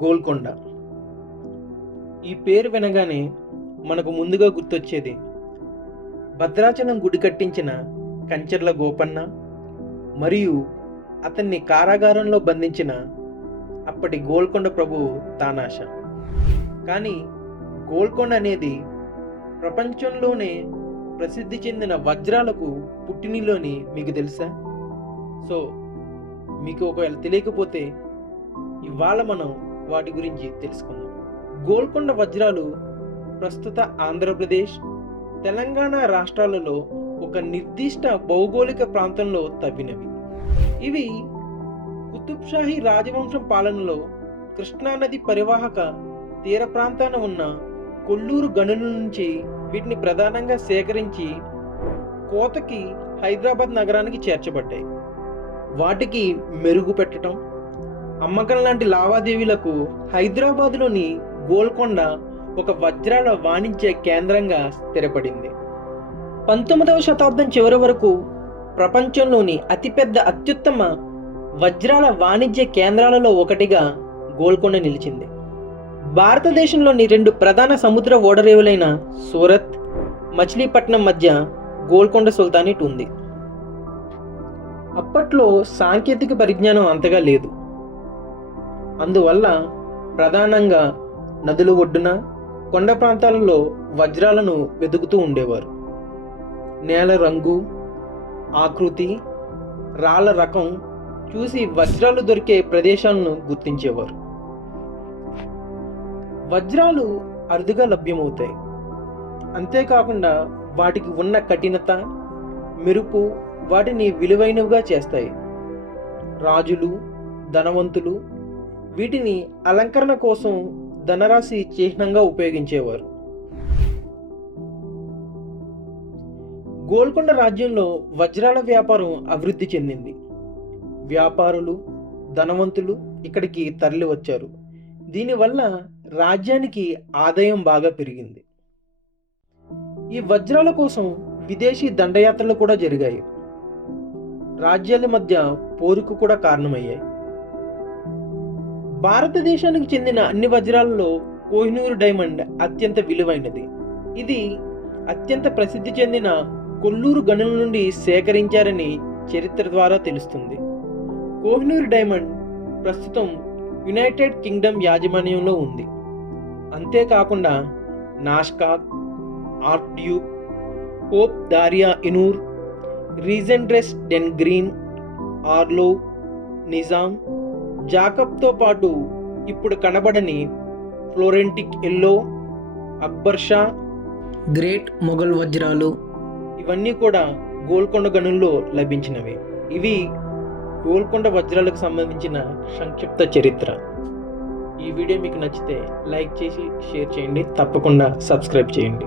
గోల్కొండ. ఈ పేరు వినగానే మనకు ముందుగా గుర్తొచ్చేది భద్రాచలం గుడి కట్టించిన కంచర్ల గోపన్న మరియు అతన్ని కారాగారంలో బంధించిన అప్పటి గోల్కొండ ప్రభువు తానాషా. కానీ గోల్కొండ అనేది ప్రపంచంలోనే ప్రసిద్ధి చెందిన వజ్రాలకు పుట్టినిలోని మీకు తెలుసా? సో మీకు ఒకవేళ తెలియకపోతే ఇవాళ మనం వాటి గురించి తెలుసుకుందాం. గోల్కొండ వజ్రాలు ప్రస్తుత ఆంధ్రప్రదేశ్, తెలంగాణ రాష్ట్రాలలో ఒక నిర్దిష్ట భౌగోళిక ప్రాంతంలో తవ్వినవి. ఇవి కుతుబ్షాహీ రాజవంశం పాలనలో కృష్ణానది పరివాహక తీర ప్రాంతాన ఉన్న కొల్లూరు గనుల నుంచి వీటిని ప్రధానంగా సేకరించి కోతకి హైదరాబాద్ నగరానికి చేర్చబడ్డాయి. వాటికి మెరుగు పెట్టడం, అమ్మకం లాంటి లావాదేవీలకు హైదరాబాద్లోని గోల్కొండ ఒక వజ్రాల వాణిజ్య కేంద్రంగా స్థిరపడింది. 19వ శతాబ్దం చివరి వరకు ప్రపంచంలోని అతిపెద్ద అత్యుత్తమ వజ్రాల వాణిజ్య కేంద్రాలలో ఒకటిగా గోల్కొండ నిలిచింది. భారతదేశంలోని 2 ప్రధాన సముద్ర ఓడరేవులైన సూరత్, మచిలీపట్నం మధ్య గోల్కొండ సుల్తానేట్ ఉంది. అప్పట్లో సాంకేతిక పరిజ్ఞానం అంతగా లేదు. అందువల్ల ప్రధానంగా నదుల ఒడ్డున, కొండ ప్రాంతాలలో వజ్రాలను వెతుకుతూ ఉండేవారు. నేల రంగు, ఆకృతి, రాళ్ళ రకం చూసి వజ్రాలు దొరికే ప్రదేశాలను గుర్తించేవారు. వజ్రాలు అరుదుగా లభ్యమవుతాయి. అంతేకాకుండా వాటికి ఉన్న కఠినత, మెరుపు వాటిని విలువైనవిగా చేస్తాయి. రాజులు, ధనవంతులు వీటిని అలంకరణ కోసం ధనరాశి చిహ్నంగా ఉపయోగించేవారు. గోల్కొండ రాజ్యంలో వజ్రాల వ్యాపారం అభివృద్ధి చెందింది. వ్యాపారులు, ధనవంతులు ఇక్కడికి తరలి వచ్చారు. దీనివల్ల రాజ్యానికి ఆదాయం బాగా పెరిగింది. ఈ వజ్రాల కోసం విదేశీ దండయాత్రలు కూడా జరిగాయి. రాజ్యాల మధ్య పోరుకు కూడా కారణమయ్యాయి. భారతదేశానికి చెందిన అన్ని వజ్రాలలో కోహినూరు డైమండ్ అత్యంత విలువైనది. ఇది అత్యంత ప్రసిద్ధి చెందిన కొల్లూరు గనుల నుండి సేకరించారని చరిత్ర ద్వారా తెలుస్తుంది. కోహినూరు డైమండ్ ప్రస్తుతం యునైటెడ్ కింగ్డమ్ యాజమాన్యంలో ఉంది. అంతేకాకుండా నాష్కాక్, ఆర్ట్డ్యూక్, Pope Dariya ఇనూర్, రీజెంట్రెస్ den green, ఆర్లో, Nizam, జాకబ్తో పాటు ఇప్పుడు కనబడని ఫ్లోరెంటిక్ ఎల్లో, అక్బర్ షా, గ్రేట్ మొఘల్ వజ్రాలు ఇవన్నీ కూడా గోల్కొండ గనుల్లో లభించినవి. ఇవి గోల్కొండ వజ్రాలకు సంబంధించిన సంక్షిప్త చరిత్ర. ఈ వీడియో మీకు నచ్చితే లైక్ చేసి షేర్ చేయండి. తప్పకుండా సబ్స్క్రైబ్ చేయండి.